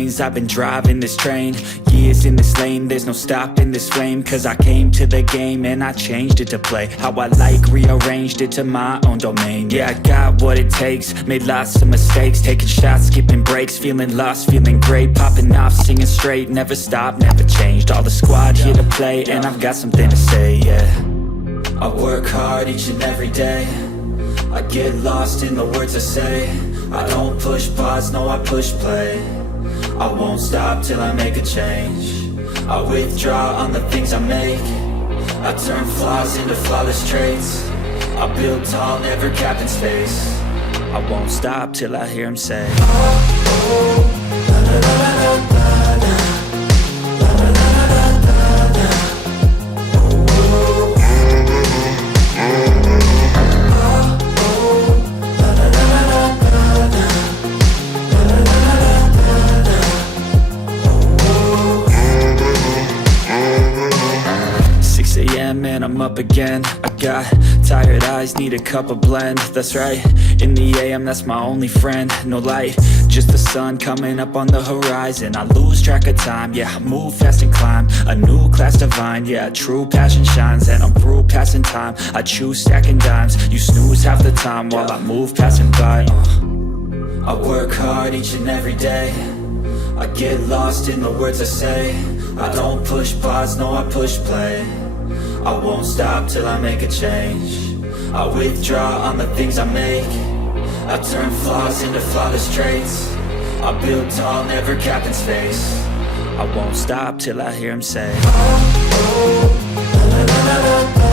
lanes, I've been driving this train. Years in this lane, there's no stopping this flame. Cause I came to the game and I changed it to play how I like, rearranged it to my own domain. Yeah, I got what it takes, made lots of mistakes, taking shots, skipping breaks, feeling lost, feeling great, popping off, singing straight, never stopped, never changed. All the squad here to play, and I've got something to say, yeah. I work hard each and every day, I get lost in the words I say. I don't push pause, no I push play. I won't stop till I make a change. I withdraw on the things I make. I turn flaws into flawless traits. I build tall, never capped in space. I won't stop till I hear him say, oh, la, la, la, la, la, la. And I'm up again. I got tired eyes, need a cup of blend. That's right, in the AM, that's my only friend. No light, just the sun coming up on the horizon. I lose track of time, yeah, I move fast and climb a new class divine, yeah, true passion shines. And I'm through passing time, I choose stacking dimes. You snooze half the time while I move passing by. I work hard each and every day, I get lost in the words I say. I don't push pause, no I push play. I won't stop till I make a change. I withdraw on the things I make. I turn flaws into flawless traits. I build tall, never capped in space. I won't stop till I hear him say, oh, oh, la, la, la, la, la.